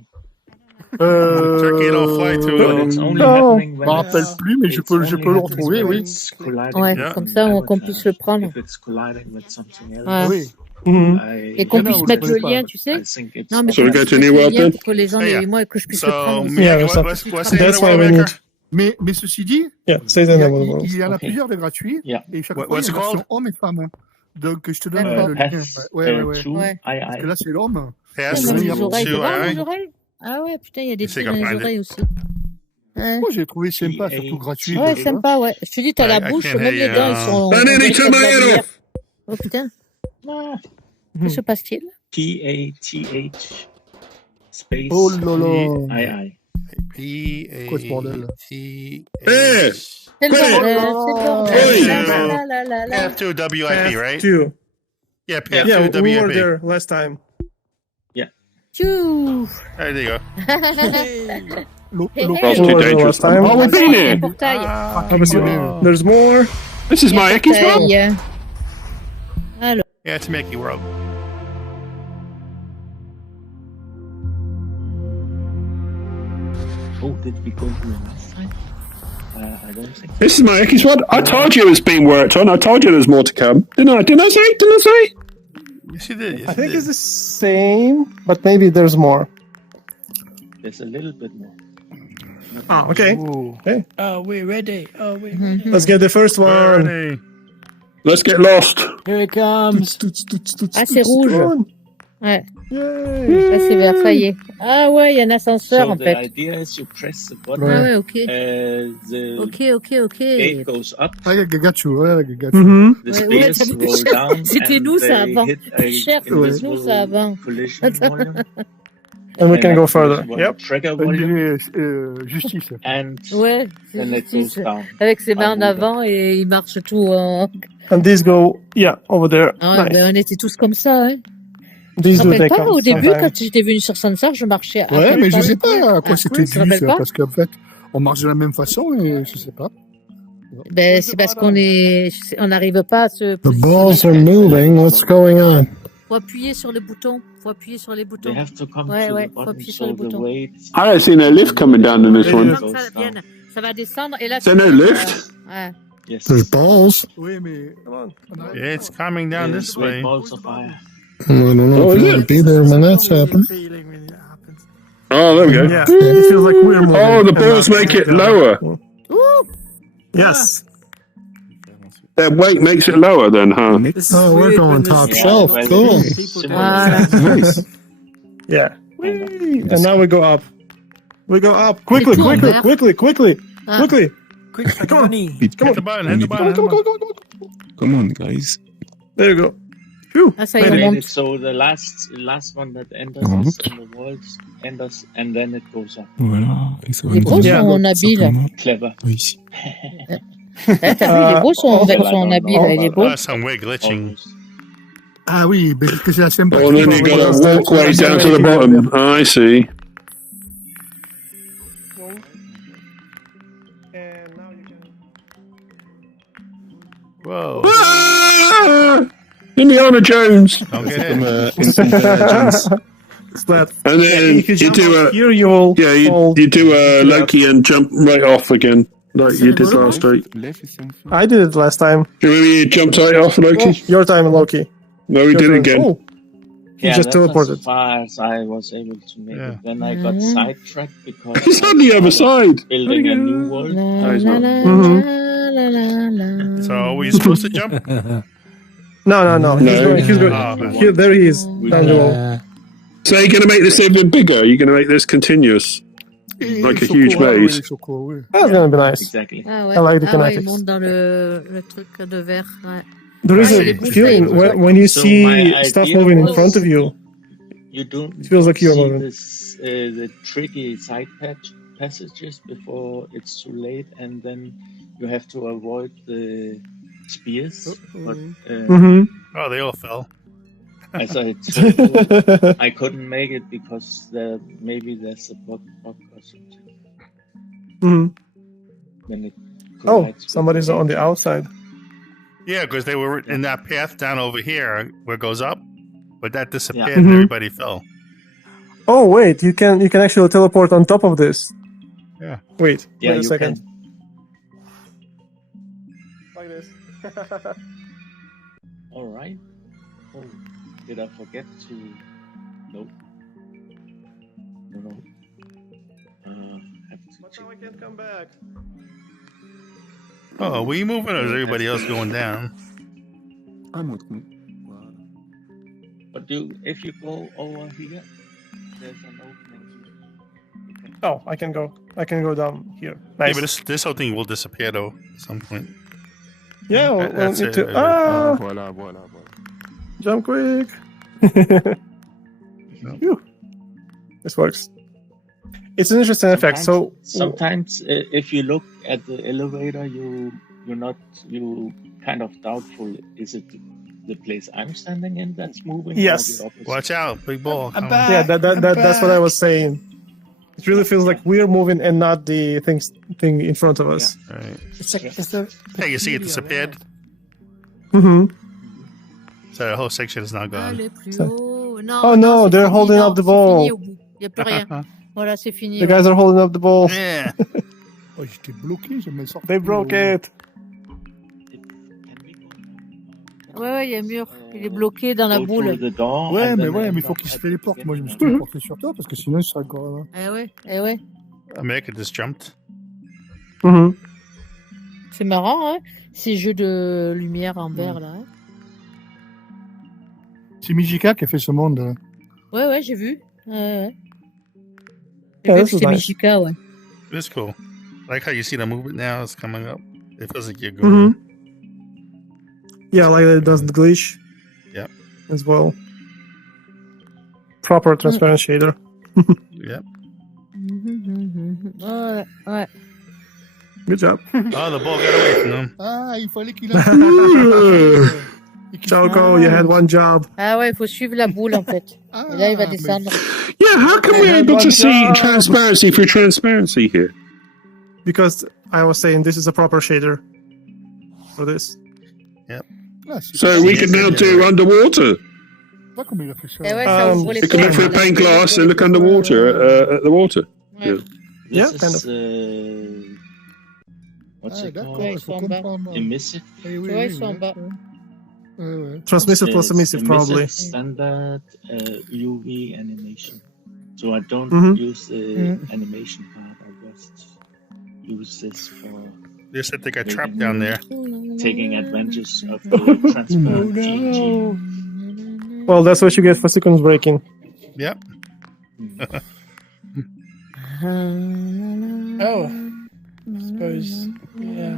Turkey don't fly too But well. it's only No. happening Je when me rappelle it's, plus, mais je it's peux only le happening retrouver, when oui. it's colliding Ouais, with comme an ça, qu'on puisse le avatar. prendre. If it's colliding with something else, Ouais. Oui. Mhm. Et qu'on puisse mettre le lien, tu sais. I think it's Non, mais So we qu'on go puisse to a mettre new le world lien then? pour que les gens, Yeah. moi, que je puisse le So, prendre aussi. Miyagi, Yeah, what's the name That's of the why we world need. maker? Mais ceci dit, Yeah, say the name of the world. il y en a Okay. plusieurs de gratuits, Yeah. et chaque What- fois, il y what's a it une version called? homme et femme. Donc, je te donne D'accord. le lien. Path Ouais. 2, Ouais. Parce que là, c'est l'homme. Pass Même les to oreilles. Tu vois II. les oreilles? Ah ouais, putain, il y a des Let's see trucs if I dans les can find oreilles aussi. Ouais, Moi, j'ai trouvé sympa, surtout gratuit. ouais tu vois. sympa, ouais. Je te dis, t'as I- la I bouche, can't même hear les you, dents, ils sont... That on dirait nearly que took t'as de my la head lumière. off. Oh putain, que se passe-t-il? PATH space Oh là là. II. Quoi ce bordel? There. C'est le Hey. bordel, c'est le bordel. Hey. La, la, la, la. Path to WIP, right? Path 2. Yeah, Path Yeah, to we were WIP. there last time. Tchou. There you go. Hey, That's We too were there dangerous. last time. Oh, we've been here. portail. There's more. This is my Ecky's world. Portail. Alors, Yeah, it's Mickey World. Oh, did we go here last time? I don't think so. This is my Ecky's world. I told you it was being worked on. I told you there's more to come. Didn't I? Didn't I say? Yes, you did. Yes, I you think did. it's the same, but maybe there's more. There's a little bit more. Ah, okay. Okay. Oh, we're ready. Oh, we're ready. Let's get the first one. Bernie. Let's get lost. Here it comes. ah, c'est rouge. Ouais, Yay. là, c'est vert, ça y est. Ah ouais, il y a un ascenseur, So en the fait. idea is you press the button, Ah ouais, ok. the Ok. gate goes up, Ah, il y a Gagachu, ouais, Gagachu. Mhm. the Ouais, spears ça coûte roll cher. down, C'était and nous, ça, they avant. hit Plus cher, c'était invisible nous, ça, avant. collision volume. And we can go after further. one Yep. trigger volume, Justice. and Ouais, c'est then it goes justice. down. Avec ses mains en Ah, avant et il marche tout en... And these go, yeah, over there. Ah, Nice. ben, on était tous comme ça, hein. These Je do me rappelle take pas, au début, sometimes. quand j'étais venu sur Sansar, je marchais à Ouais, peu mais je près. sais pas à quoi Ah, c'était tu te dû, rappelles ça, pas parce qu'en fait, on marche de la même façon et je sais pas. Ben, c'est parce qu'on on n'arrive pas à se The balls are moving. What's going on? Faut appuyer sur le bouton. Faut appuyer sur les They boutons. have to come Ouais, to ouais, the faut bottom, appuyer sur so les the boutons. weight I don't see no lift coming down in this one. Attends que ça vienne. Ça va descendre et là... Is there no lift? Ouais. Yes. There's balls. Oui, mais. It's coming down Yes, this great way. balls of fire. I don't know Oh, if is you it? want to be there when that's happening. Feeling when it happens. Oh, there we go. Yeah, it feels like we're moving. Oh, the balls make it lower. Ouh! Yes. Their weight makes it lower then, huh? This is Oh, we're weird going when top there's shelf. like Cool. people Voilà. down Nice. Yeah. And now we go up. We go up. Quickly, tout en quickly, vert. quickly, quickly, Ah. quickly. Quick, Come on. money. Hit the button, hit the button. Come on, come on, come on, come on. Come on, guys. There you go. Phew. Ah, ça y est, I on made monte. it so the last one that enters Oh. us in the walls enters and then it goes up. Voilà. Et ça va Les nous beaux amener sont habiles. simplement Clever. ici. T'as vu, les beaux sont habiles, il est beau. Oh, some way glitching. Ah oui, mais que c'est la sympa. Oh, and then you got a walkway down to the bottom. I see. And now you can. Whoa. Ah! Indiana Jones. Don't get Comme hit. Indiana Jones. It's that. And then If you you jump do up a here, you will fall. you do a Loki and jump right off again, like you did last week. Left is something. I did it last time. Do you remember you jumped right off, Loki? Your time, Loki. No, we Your did turn. again. Oh, Yeah, just that's teleported. as far as I was able to make Yeah. it. Then I got sidetracked because He's I on the other was side. building a new world. La, he's la, not. la, Mhm. la, So are we supposed to jump? No. He's going. Here, there he is. Down below. So you're going to make this even bigger? You're going to make this continuous, like a huge maze? That's going to be nice. Exactly. Ah ouais. I like the Ah ouais, kinetics. il monte dans le truc de verre. Ouais. There is a feeling when you So see my stuff idea moving in was- front of you. You don't It feels like you're see moving. this, the tricky side passages before it's too late, and then you have to avoid the spears. But Oh, they all fell. as I told you, I couldn't make it because maybe there's a bug or something. When it Oh, collides with somebody's the on the outside. Yeah, because they were in that path down over here where it goes up, but that disappeared Yeah. and everybody fell. Oh wait, you can actually teleport on top of this. Yeah. Wait Yeah, a you second. can. Like this. All right. Oh, did I forget to? No. Have to check. I can't come back. Oh, are we moving or is everybody else going down? I'm not going. But if you go over here, there's an opening. Oh, I can go down here. Yeah, Nice. but this whole thing will disappear though at some point. Yeah, we'll That's need it. to. Ah, Voilà. jump quick. Phew. This works. It's an interesting effect. So Sometimes if you look at the elevator, you kind of doubtful. Is it the place I'm standing in that's moving? Yes. Or the opposite? Watch out, big ball. I'm coming. back. yeah, that's what I was saying. It really feels like we're moving and not the thing in front of us. Right. It's a Hey, you see it disappeared? Mm-hmm. So the whole section is now gone. Allez plus haut. Non, Oh no, c'est they're fini, holding non, up the c'est fini ball. au bout. Il n'y a plus rien. Voilà, c'est fini. The guys are holding up the ball. Yeah. Oh, j'étais bloqué, je me sors. They broke it. Ouais, il y a un mur. Il est bloqué dans la Go boule. through the door Ouais, and mais then il faut qu'il se téléporte. Moi, je me suis téléporté sur toi parce que sinon, il serait encore. Eh ouais. America just jumped. Mm-hmm. C'est marrant, hein, ces jeux de lumière en vert, là. Hein. C'est Mijika qui a fait ce monde. Ouais, j'ai vu. Ouais. Yeah, J'ai vu this que is c'était nice. Mijika, ouais. It's cool. I like how you see the movement now. It's coming up. It feels like you're going. Mm-hmm. Yeah, like it doesn't glitch. Yep. As well. Proper transparent shader. Yep. Ouais. Good job. Oh, the ball got away from them. Ah, il fallait qu'il Choco, you had one job. Ah ouais, il faut suivre la boule, en fait. Et là, il va descendre. Yeah, how come we're able to see transparency for transparency here? Because I was saying this is a proper shader for this. Yep. So we can now do underwater. Pas comment il a fait ça. Eh ouais, ça ouvre les We can look through a pane glass and look underwater at the water. Ouais. Yeah, This kind is of. what's it D'accord, called? il faut comprendre. Emissive. Eh oui, Ouais, ils oui, sont en oui. bas. Ouais. Transmissive plus emissive, probably. Standard UV animation. So I don't Mhm. use the animation part. I just use this for They said they got trapped down there. taking advantage of the transparent GG. Well, that's what you get for sequence breaking. Yep. Oh, I suppose. Yeah.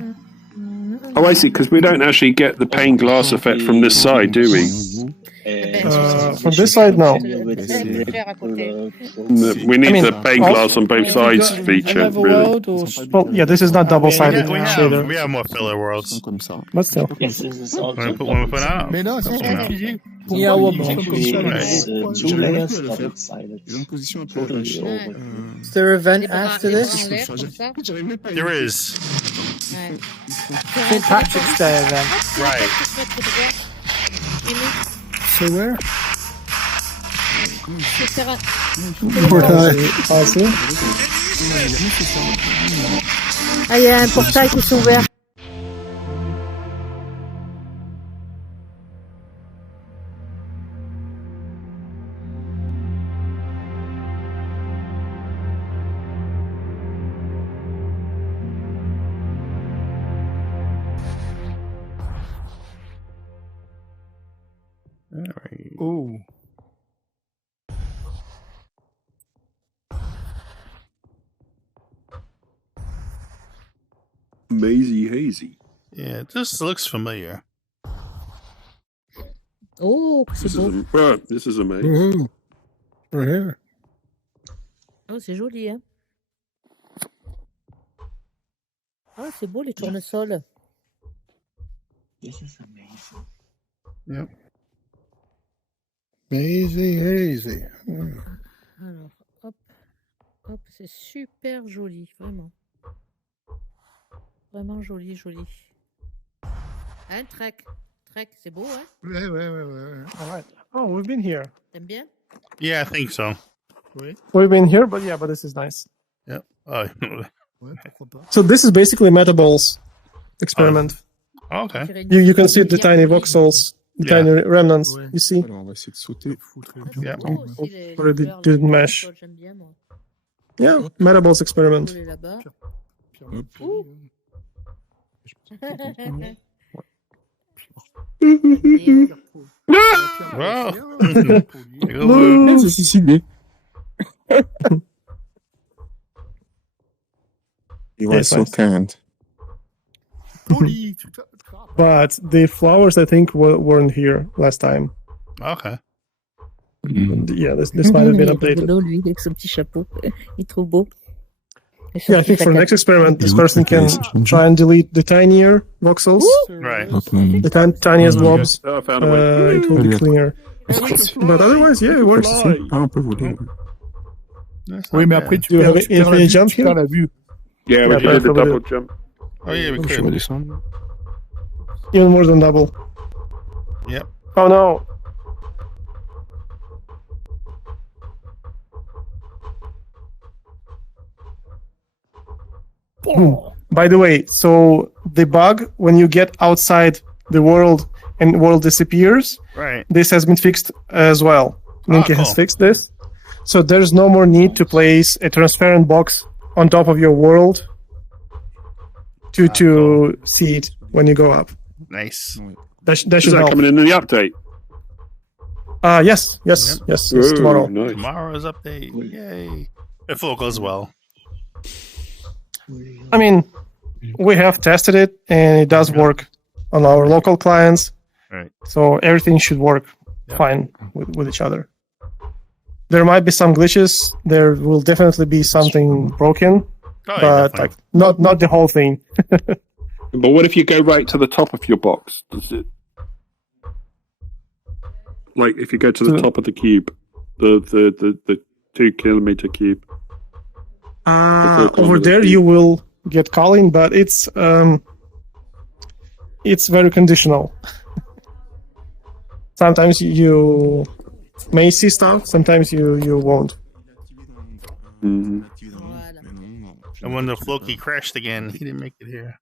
Oh, I see, because we don't actually get the pane glass effect from this side, do we? From this side, no. We need I mean, the pane glass on both sides feature, Another really. world or Well, yeah, this is not double-sided We shader, have more filler worlds. Comme ça. but still. Yes, this is also Want to put one foot out? Mais non, c'est Yeah. compliqué. Yeah, one more. Technically, Right. it's two J'ai layers, l'habitude de le but faire. it's silent. Ils ont une position un peu Totally vachée. over. Is there an event Les bras after en l'air, this? comme ça. J'arrive même pas à There is. Ouais. St. Patrick's Day event. Right. C'est where? Ah, il y a un portail qui s'est ouvert. Oh. Mazy hazy. Yeah, it just looks familiar. Oh, c'est beau. This is amazing. Right here. Oh, c'est joli, hein. Ah, c'est beau les tournesols. This is amazing. Yep. Hazy. Alors, hop, hop, c'est super joli, vraiment. Vraiment joli. Hein, Trek, c'est beau, hein? Ouais. All right. Oh, we've been here. T'aimes bien? Yeah, I think so. Oui. We've been here, but this is nice. Yep. Oh, Ouais, pourquoi pas. So this is basically Metaballs experiment. okay. You can see the tiny voxels, the Yeah. tiny remnants. Ouais. You see? Alors, on va essayer de sauter. Yeah. Oh, aussi, les Already fleurs, didn't les mesh. tournesols, j'aime bien, moi. Yeah, Metaballs experiment. Coller là-bas. Hop. Ouh. Wow. C'est suicidé. You are Yes, so nice. kind. Poli. But the flowers, I think, weren't here last time. Okay. Yeah, this might have been updated. Rigolo, lui, avec son petit chapeau. Il est trop beau. Et son Yeah, I think petit for the sac à next experiment, this Yeah, person okay, can it's- try and delete the tinier voxels, Right. the tiniest blobs. Oh, I found a way. It will be Yeah. cleaner. But otherwise, yeah, it works. Ah, on peut voler. That's Oui, not mais bad. après, tu Do you perds have tu perds la any vue, jump tu perds here? la vue. Yeah, we Yeah, did the probably double did. jump. Oh yeah, we Je vais could. redescendre. Even more than double. Yep. Oh no! By the way, so the bug when you get outside the world and world disappears, Right. this has been fixed as well. Ninky has cool. fixed this, so there's no more need to place a transparent box on top of your world to see it when you go up. Nice. That Is should that help. coming in the update? Yes, Ooh, tomorrow. Nice. Tomorrow's update. Yay. If all goes well. I mean, we have tested it and it does work on our local clients. Right. So everything should work fine with each other. There might be some glitches. There will definitely be something broken, Oh, yeah, but definitely. like not the whole thing. But what if you go right to the top of your box? Does it? Like if you go to the top of the cube, the 2 kilometer cube. Over there you will get calling, but it's very conditional. Sometimes you may see stuff, sometimes you won't. Mm-hmm. Voilà. And when the Floki crashed again, he didn't make it here.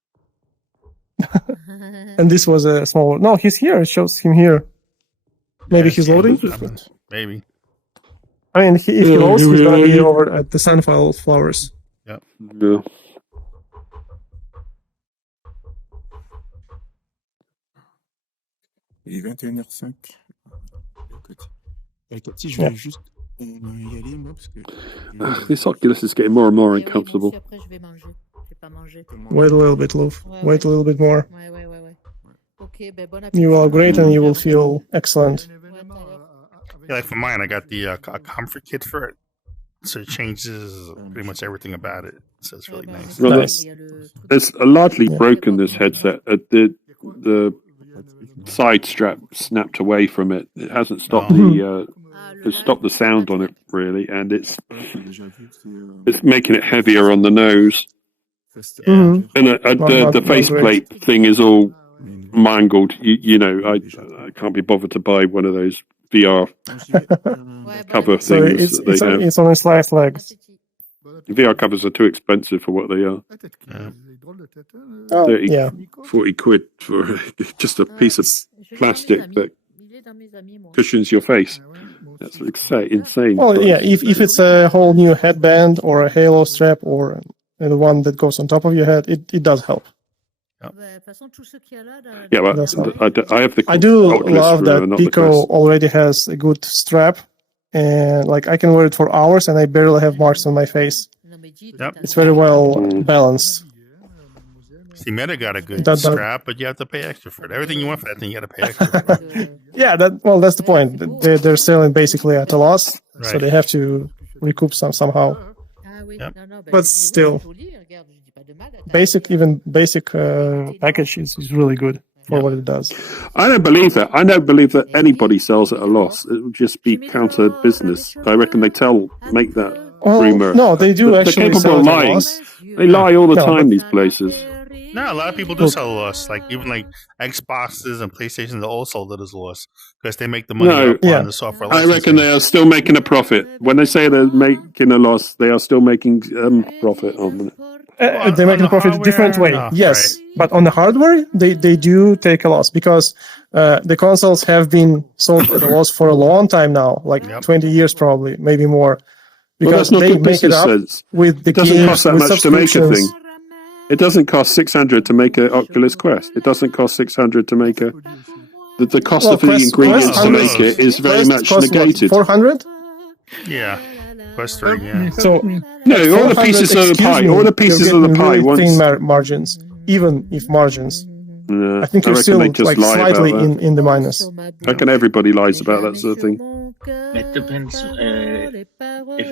And this was a small one. No, he's here. It shows him here. Maybe Yeah, he's it's loading. coming. Maybe. I mean, if he loads, he's gonna be over at the Sunflower Flowers. Yep. Yeah. Il est 21h05. Cathy, je vais juste y aller, moi, parce que... This Oculus is getting more and more Et oui, moi uncomfortable. aussi, après, je vais manger. Je vais pas manger. Wait a little bit, Love. Ouais, Wait a little bit more. Ouais. Ok, ben bon appétit. You will great and you will feel excellent. Yeah, like for mine, I got the a comfort kit for it, so it changes pretty much everything about it. So it's really nice. Well, Nice. It's largely broken, this headset. The side strap snapped away from it. It hasn't stopped it's stopped the sound on it really, and it's making it heavier on the nose. Mhm. And Not the faceplate thing is all mangled. You know, I can't be bothered to buy one of those VR cover So things that they have. it's on its last legs. VR covers are too expensive for what they are. Oh, 30, yeah. 40 quid for just a piece of plastic that cushions your face. That's insane. Well, yeah. price. If it's a whole new headband or a halo strap or the one that goes on top of your head, it does help. Yeah, but That's how- I have the. I do Oculus love for, that not the Pico Quest. already has a good strap, and like I can wear it for hours, and I barely have marks on my face. Yep. It's very well balanced. See, Meta got a good That- strap, but you have to pay extra for it. Everything you want for that thing, you got to pay extra for. Yeah, that's the point. They're selling basically at a loss, so Right. they have to recoup somehow. Yep. But still, basic package is really good for what it does. I don't believe that. I don't believe that anybody sells at a loss. It would just be counter business. I reckon they make that rumor. No, they do They're actually capable sell of at a lying. loss. They lie all the No, time. but- These places. No, a lot of people do sell a loss. Like even like Xboxes and PlayStations, they all sold it as a loss because they make the money No, up on the software. I reckon licensing. they are still making a profit. When they say they're making a loss, they are still making profit on it. They make a profit a different way. no, Yes, but on the hardware, they do take a loss because the consoles have been sold at a loss for a long time now, like 20 years probably, maybe more. Well, Because that's not they good make it business up sense. with the It doesn't games, cost that with much to make a subscriptions. thing. It doesn't cost 600 to make an Oculus Quest. It doesn't cost 600 to make a. The cost of the ingredients to make it is very much negated. 400. Yeah, Quest 3, yeah. So No, all the pieces of the pie. All the pieces of the pie. Really Once, thin margins, even if margins. I I think you're reckon still they just like lie slightly about that. in the minus. I reckon everybody lies about that sort of thing. It depends if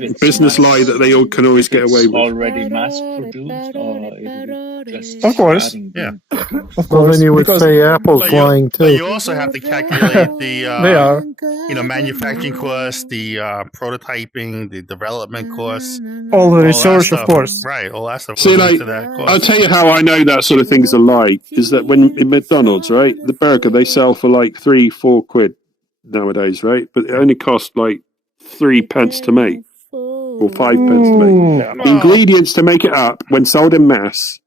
it's Business lie that they all can always if get it's away with. already mass produced or if it's just Of course. starting. Yeah. Of Well, course, then you would because say Apple's But lying but too. you also have to calculate the they are. manufacturing costs, the prototyping, the development costs, All the all that research, of stuff. course. Right, all that stuff See, goes like, into that I'll cost. tell you how I know that sort of thing's a lie. Is that when in McDonald's, right, the burger they sell for like 3-4 quid nowadays, right? But it only costs like 3 pence to make, or 5 pence to make. No. The ingredients to make it up, when sold in mass,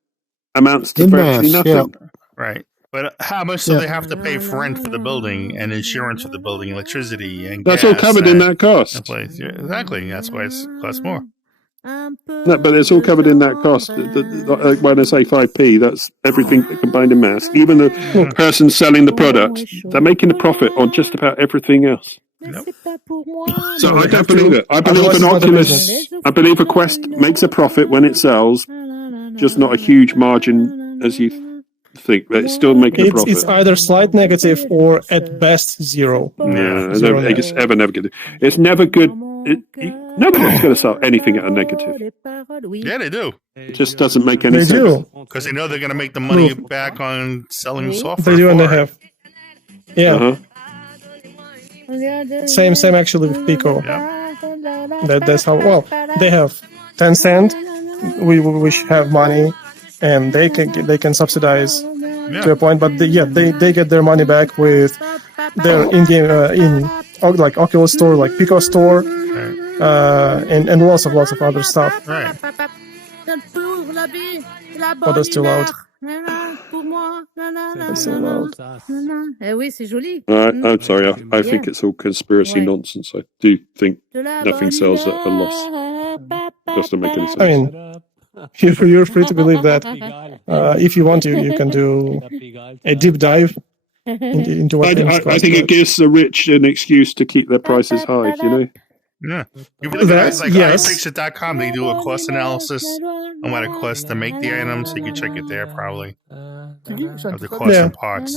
amounts to In virtually mass, nothing. Right. But how much do Yeah. they have to pay for rent for the building and insurance for the building, electricity and That's all gas covered in and- that cost. and place? Yeah, exactly. That's why it costs more. No, but it's all covered in that cost. When I say 5p, that's everything combined in mass. Even the person selling the product, they're making a profit on just about everything else. So I don't believe it. I believe Otherwise an it's not a Oculus, business. I believe a Quest makes a profit when it sells, just not a huge margin as you think. But it's still making a profit. It's either slight negative or at best zero. Yeah, Zero it's ever never good. It's never good. Nobody's going to sell anything at a negative. Yeah, they do. It just doesn't make any They sense. do. Because they know they're going to make the money back on selling software. They do, and they for it. have. Yeah. Uh-huh. Same actually with Pico. That's how. Well, they have Tencent, which have money, and they can subsidize to a point. But they get their money back with their in like Oculus Store, like Pico Store, and lots of other stuff. Right. Oh, that's too loud. That's so loud. Eh oui, c'est joli. I'm sorry. I think it's all conspiracy nonsense. I do think nothing sells at a loss. Doesn't make any sense. I mean, you're free to believe that. If you want to, you can do a deep dive into what things I cost. think it gives the rich an excuse to keep their prices high. You know. Yeah. If you look at it, like Yes. iFixit.com, they do a cost analysis on what it costs to make the item, so you can check it there probably. Of the cost Yeah. and parts.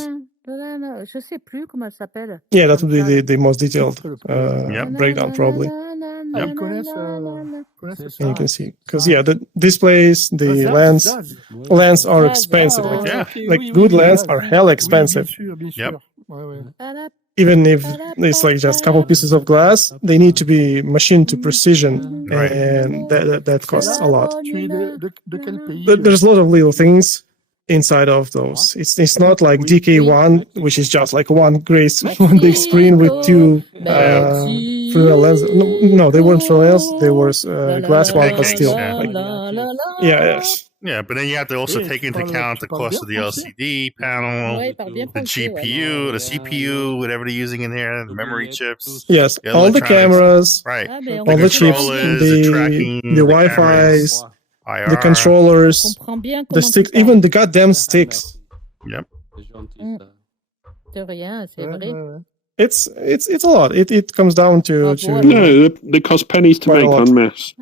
Je sais plus comment elle s'appelle. Yeah, that would be the most detailed breakdown probably. Ils connaissent And you can see, because the displays, the lens are expensive. Like good lens are hell expensive. Yep. Even if it's like just a couple pieces of glass, they need to be machined to precision, and that costs a lot. But there's a lot of little things inside of those. It's not like DK1, which is just like one big screen with two Fresnel lenses. No, they weren't Fresnels. They were glass one, but still. Yes. Yeah, but then you have to also take into account the cost of the LCD panel, the GPU, the CPU, whatever they're using in there, the memory chips. Yes, all the electronics. cameras, Right. all the chips, controllers, the tracking, the the Wi-Fi's. the controllers, comprends bien the comment sticks, tu parles. even the goddamn sticks. Yep. De rien, c'est vrai. It's a lot. It comes down to No, they cost pennies to quite a make lot. en masse.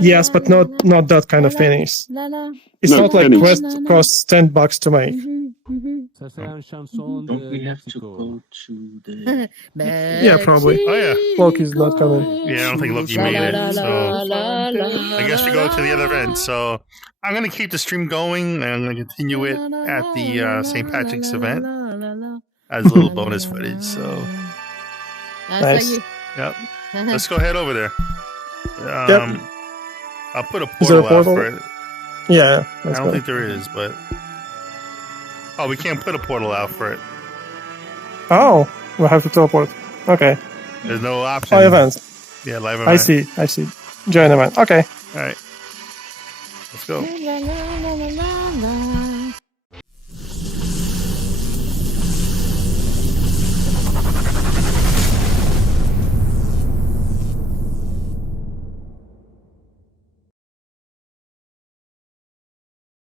Yes, but not that kind of pennies. It's No, not like pennies. Quest costs $10 to make. Don't we have to go to the... Yeah, probably. Oh yeah. Loki's not coming. Yeah, I don't think Loki made it. So I guess we go to the other event. So I'm gonna keep the stream going, and I'm gonna continue it at the St. Patrick's event as a little bonus footage. So Nice. yep. Let's go head over there. Yep. I'll put a Is there a portal out portal? for it. Yeah. I Let's don't go. think there is, but we can't put a portal out for it. Oh, we'll have to teleport. Okay. There's no option. Live events. Yeah, live event. I see. Join event. Okay. All right. Let's go.